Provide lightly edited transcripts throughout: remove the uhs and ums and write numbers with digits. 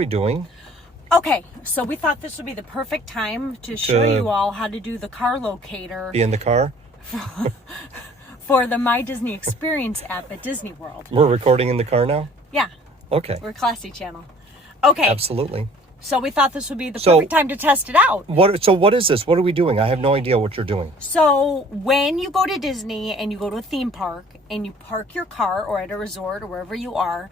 we doing? Okay, so we thought this would be the perfect time to show you all how to do the car locator. Be in the car? For the My Disney Experience app at Disney World. We're recording in the car now? Yeah. Okay. We're a classy channel. Okay. Absolutely. So we thought this would be the perfect time to test it out. So what is this? What are we doing? I have no idea what you're doing. So when you go to Disney and you go to a theme park and you park your car or at a resort or wherever you are,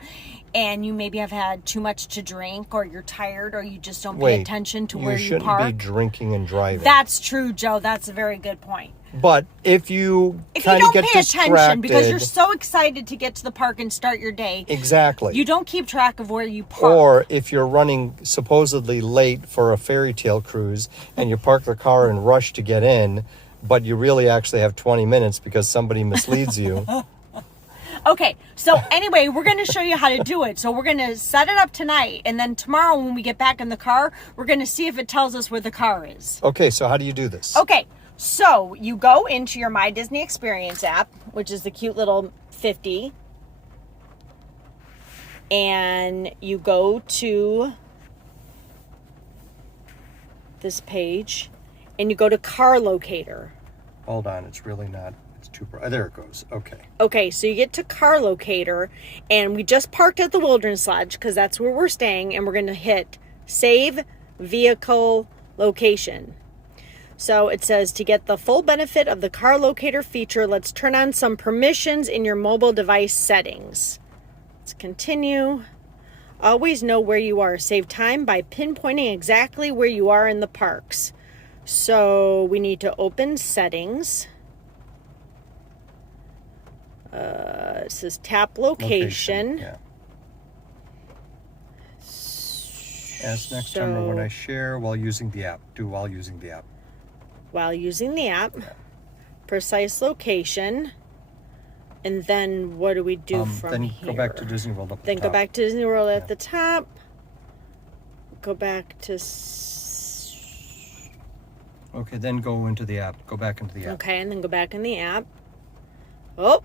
and you maybe have had too much to drink or you're tired or you just don't pay attention to where you park. You shouldn't be drinking and driving. That's true, Joe. That's a very good point. But if you kind of get pay attention because you're distracted, so excited to get to the park and start your day, exactly, you don't keep track of where you park. Or if you're running supposedly late for a fairy tale cruise and you park the car and rush to get in, but you really actually have 20 minutes because somebody misleads you. Okay, so anyway, we're going to show you how to do it. So we're going to set it up tonight, and then tomorrow when we get back in the car, we're going to see if it tells us where the car is. Okay, so how do you do this? Okay, so you go into your My Disney Experience app, which is the cute little 50, and you go to this page, and you go to Car Locator. Hold on, it's really not. It's too bright. There it goes. Okay. Okay, so you get to Car Locator, and we just parked at the Wilderness Lodge because that's where we're staying, and we're going to hit Save Vehicle Location. So it says, to get the full benefit of the car locator feature, let's turn on some permissions in your mobile device settings. Let's continue. Always know where you are. Save time by pinpointing exactly where you are in the parks. So we need to open settings. It says tap location. Yeah. Ask next time or when I share while using the app. Do while using the app. While using the app, precise location, and then what do we do from then here? Then go back to Disney World up Then the go top. back to Disney World at the top. Go back to... Okay, then go into the app. Go back into the app. Okay, and then go back in the app. Oh!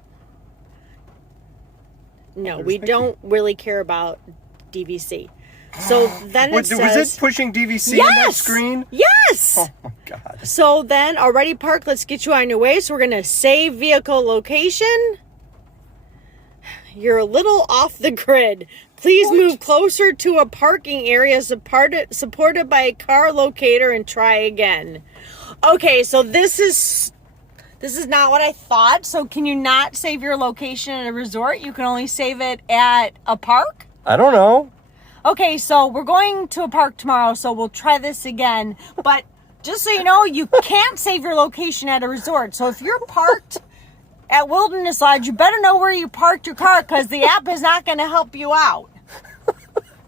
No, we don't really care about DVC. So then it says... Was it pushing DVC on that screen? Yes! Oh my God. So then, already parked, let's get you on your way. So we're going to save vehicle location. You're a little off the grid. Please move closer to a parking area supported by a car locator and try again. Okay, so this is not what I thought. So can you not save your location at a resort? You can only save it at a park? I don't know. Okay, so we're going to a park tomorrow, so we'll try this again. But just so you know, you can't save your location at a resort. So if you're parked at Wilderness Lodge, you better know where you parked your car because the app is not going to help you out.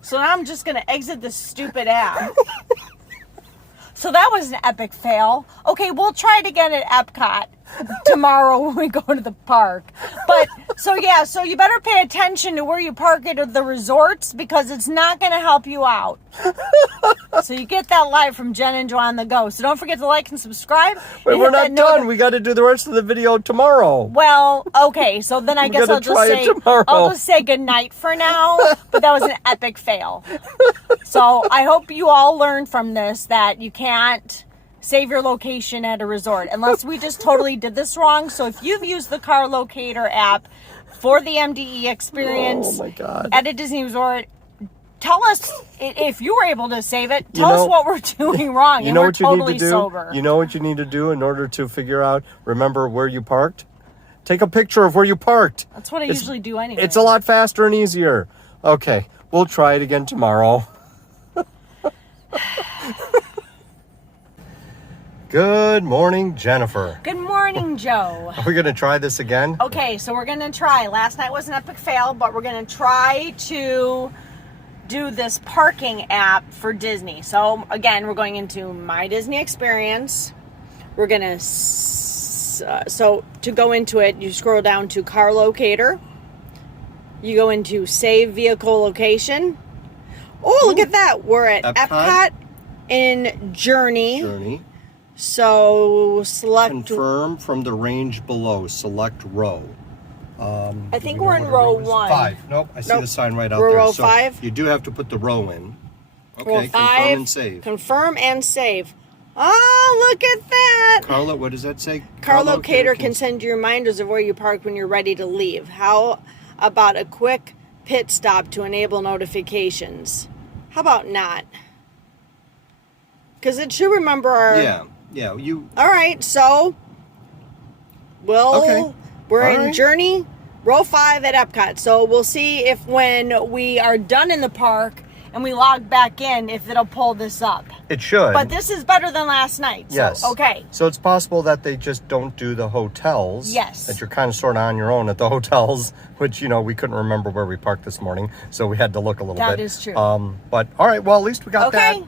So now I'm just going to exit this stupid app. So that was an epic fail. Okay, we'll try it again at Epcot tomorrow when we go to the park. But, so you better pay attention to where you park at the resorts because it's not going to help you out. So you get that live from Jen and Joe on the go. So don't forget to like and subscribe. Wait, we're not done. We got to do the rest of the video tomorrow. Well, okay, so then I guess I'll just say good night for now. But that was an epic fail. So I hope you all learned from this that you can't save your location at a resort unless we just totally did this wrong. So if you've used the Car Locator app for the MDE experience at a Disney resort, tell us if you were able to save it. Tell us what we're doing wrong. You know what you totally need to do? Sober. You know what you need to do in order to figure out, remember where you parked? Take a picture of where you parked. That's what I usually do anyway. It's a lot faster and easier. Okay, we'll try it again tomorrow. Good morning, Jennifer. Good morning, Joe. Are we going to try this again? Okay, so we're going to try. Last night was an epic fail, but we're going to try to do this parking app for Disney. So again, we're going into My Disney Experience. We're going to, so to go into it, you scroll down to Car Locator. You go into Save Vehicle Location. Oh, look at that. We're at Epcot in Journey. So select... Confirm from the range below. Select row. I think we're in row 1. 5. Nope, I see the sign right out there. Row 5? You do have to put the row in. Okay, Rule confirm 5, and save. confirm and save. Oh, look at that. Carla, what does that say? Car locator can send you reminders of where you park when you're ready to leave. How about a quick pit stop to enable notifications? How about not? Because it should remember our... Yeah, you... All right, so we're All in right. Journey Row 5 at Epcot. So we'll see if when we are done in the park and we log back in, if it'll pull this up. It should. But this is better than last night. So, Yes. okay. So it's possible that they just don't do the hotels. Yes. That you're kind of sort of on your own at the hotels, which, you know, we couldn't remember where we parked this morning. So we had to look a little bit. That is true. But all right, well, at least we got that. Okay.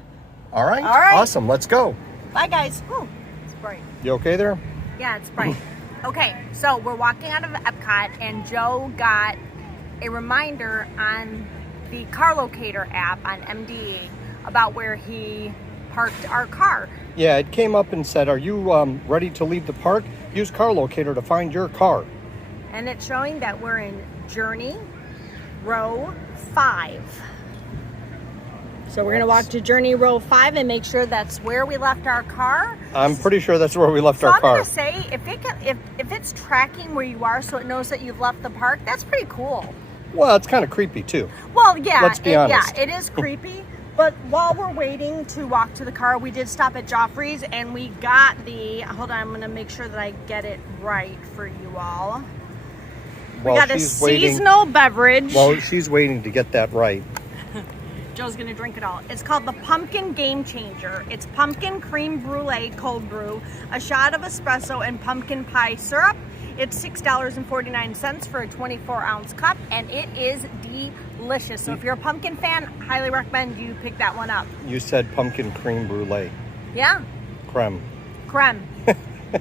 All right. All right. Awesome. Let's go. Bye, guys. Ooh, it's bright. You okay there? Yeah, it's bright. Okay, so we're walking out of Epcot, and Joe got a reminder on the car locator app on MDE about where he parked our car. Yeah, it came up and said, are you ready to leave the park? Use car locator to find your car. And it's showing that we're in Journey Row 5. So we're going to walk to Journey Row 5 and make sure that's where we left our car. I'm pretty sure that's where we left So our I'm car. going to say, if it's tracking where you are so it knows that you've left the park, that's pretty cool. Well, it's kind of creepy too. Well, yeah, Let's be honest. Yeah, it is creepy. But while we're waiting to walk to the car, we did stop at Joffrey's and we got the, hold on, I'm going to make sure that I get it right for you all. We got a seasonal beverage. Well, she's waiting to get that right. Joe's going to drink it all. It's called the Pumpkin Game Changer. It's pumpkin creme brulee cold brew, a shot of espresso, and pumpkin pie syrup. It's $6.49 for a 24-ounce cup, and it is delicious. So if you're a pumpkin fan, highly recommend you pick that one up. You said pumpkin creme brulee. Yeah? Creme. Creme.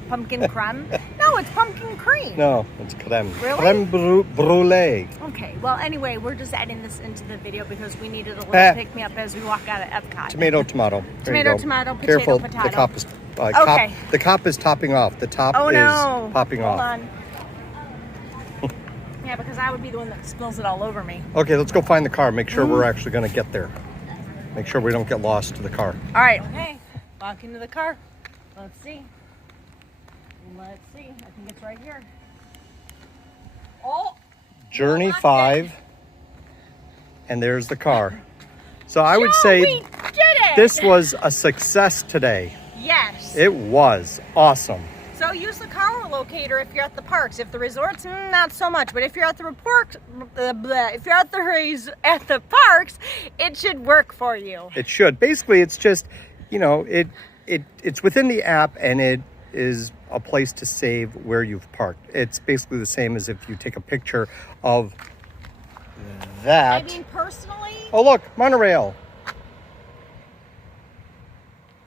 Pumpkin creme? No, it's pumpkin cream. No, it's creme. Really? Creme brulee. Okay, well, anyway, we're just adding this into the video because we needed a little pick-me-up as we walk out of Epcot. Tomato, tomato. There Tomato, you go. tomato, potato, Careful, potato. the cop is Okay. the cop is topping off. The top Oh, is no. popping Hold off. on. Yeah, because I would be the one that spills it all over me. Okay, let's go find the car. Make sure we're actually going to get there. Make sure we don't get lost to the car. All right. Okay. Walk into the car. Let's see. Let's see. I think it's right here. Oh. Journey Unlocked 5. And there's the car. So I would Joe, say we did it. this was a success today. Yes. It was awesome. So use the car locator if you're at the parks. If the resorts, not so much. But if you're at the if you're at the parks, it should work for you. It should. Basically, it's just, you know, it's within the app and it is a place to save where you've parked. It's basically the same as if you take a picture of that. I mean, personally. Oh, look, monorail.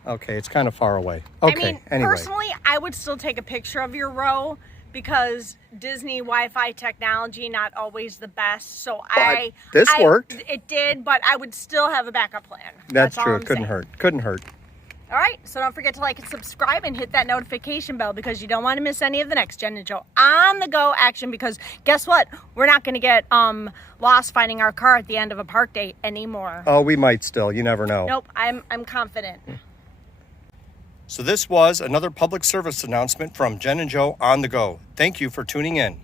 Okay, it's kind of far away. Okay, I mean, anyway. personally, I would still take a picture of your row because Disney Wi-Fi technology not always the best. So This worked. It did, but I would still have a backup plan. That's all true. I'm It couldn't saying. hurt. Couldn't hurt. All right, so don't forget to like and subscribe and hit that notification bell because you don't want to miss any of the next Jen and Joe on the go action. Because guess what? We're not going to get lost finding our car at the end of a park day anymore. Oh, we might still. You never know. Nope, I'm confident. So this was another public service announcement from Jen and Joe on the go. Thank you for tuning in.